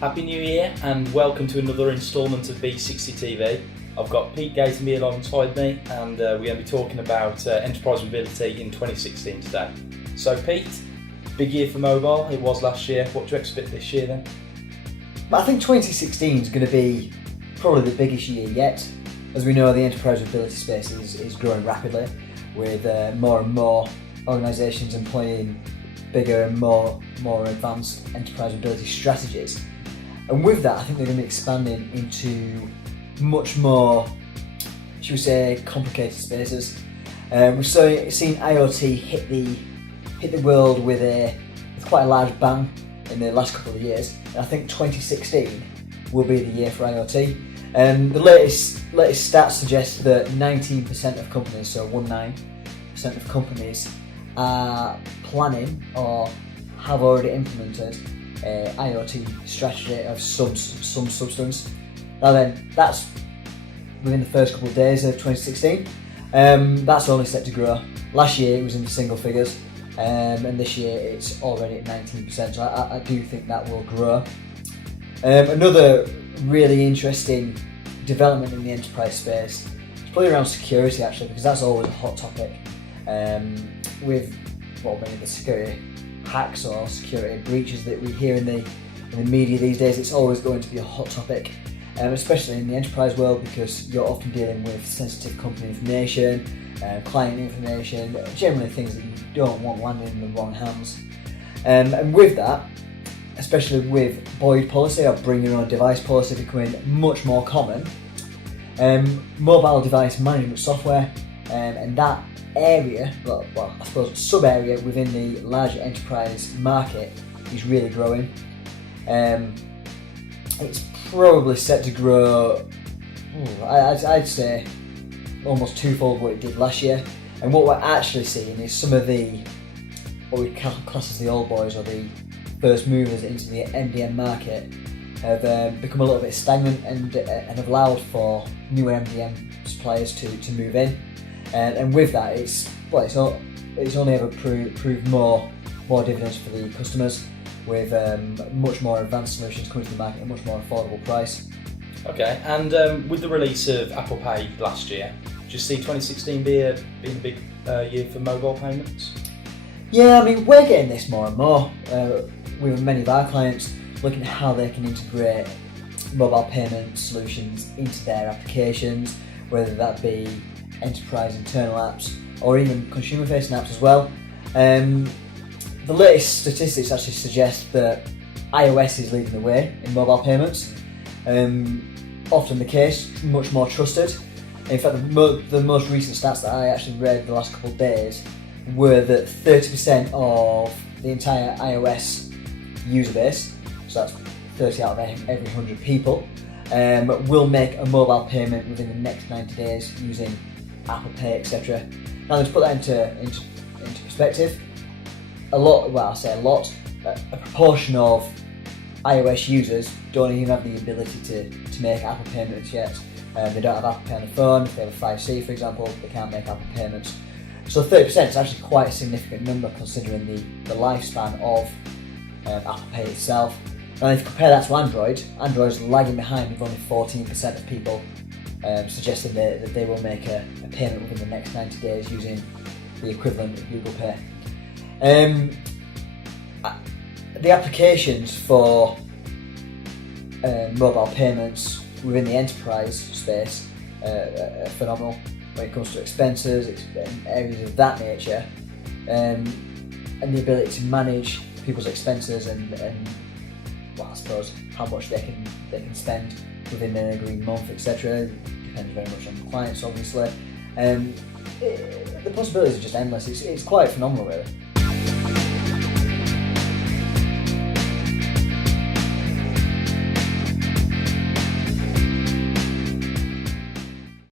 Happy New Year and welcome to another instalment of B60 TV. I've got Pete Gatenby alongside me and we're going to be talking about enterprise mobility in 2016 today. So Pete, big year for mobile, it was last year. What do you expect this year then? I think 2016 is going to be probably the biggest year yet. As we know, the enterprise mobility space is growing rapidly with more and more organisations employing bigger and more advanced enterprise mobility strategies. And with that, I think they're going to be expanding into much more, should we say, complicated spaces. We've seen IoT hit the world with quite a large bang in the last couple of years. And I think 2016 will be the year for IoT. The latest stats suggest that 19% of companies, so 19% of companies, are planning or have already implemented a IoT strategy of some substance. Now then, that's within the first couple of days of 2016. That's only set to grow. Last year it was in the single figures, and this year it's already at 19%, so I do think that will grow. Another really interesting development in the enterprise space is probably around security, actually, because that's always a hot topic. With many of the security hacks or security breaches that we hear in the media these days, it's always going to be a hot topic, especially in the enterprise world, because you're often dealing with sensitive company information, client information, generally things that you don't want landing in the wrong hands. And with that, especially with BOID policy or bring your own device policy becoming much more common, mobile device management software and that area, I suppose sub-area within the larger enterprise market is really growing. It's probably set to grow, I'd say, almost twofold what it did last year. And what we're actually seeing is some of what we class as the old boys or the first movers into the MDM market have become a little bit stagnant and have allowed for newer MDM suppliers to move in. And with that, it's only ever proved more dividends for the customers, with much more advanced solutions coming to the market at a much more affordable price. Okay, and with the release of Apple Pay last year, do you see 2016 being a big year for mobile payments? Yeah, I mean, we're getting this more and more with many of our clients looking at how they can integrate mobile payment solutions into their applications, whether that be enterprise internal apps or even consumer facing apps as well. The latest statistics actually suggest that iOS is leading the way in mobile payments. Often the case, much more trusted. In fact, the most recent stats that I actually read the last couple of days were that 30% of the entire iOS user base, so that's 30 out of every 100 people, will make a mobile payment within the next 90 days using Apple Pay, etc. Now, to put that into perspective, a proportion of iOS users don't even have the ability to make Apple payments yet. They don't have Apple Pay on the phone. If they have a 5C, for example, they can't make Apple payments. So 30% is actually quite a significant number considering the lifespan of Apple Pay itself. And if you compare that to Android's lagging behind with only 14% of people suggesting that they will make a payment within the next 90 days using the equivalent of Google Pay. The applications for mobile payments within the enterprise space are phenomenal when it comes to expenses and areas of that nature, and the ability to manage people's expenses and I suppose how much they can spend within an agreed month, etc. Depends very much on the clients, obviously. The possibilities are just endless. It's quite phenomenal, really.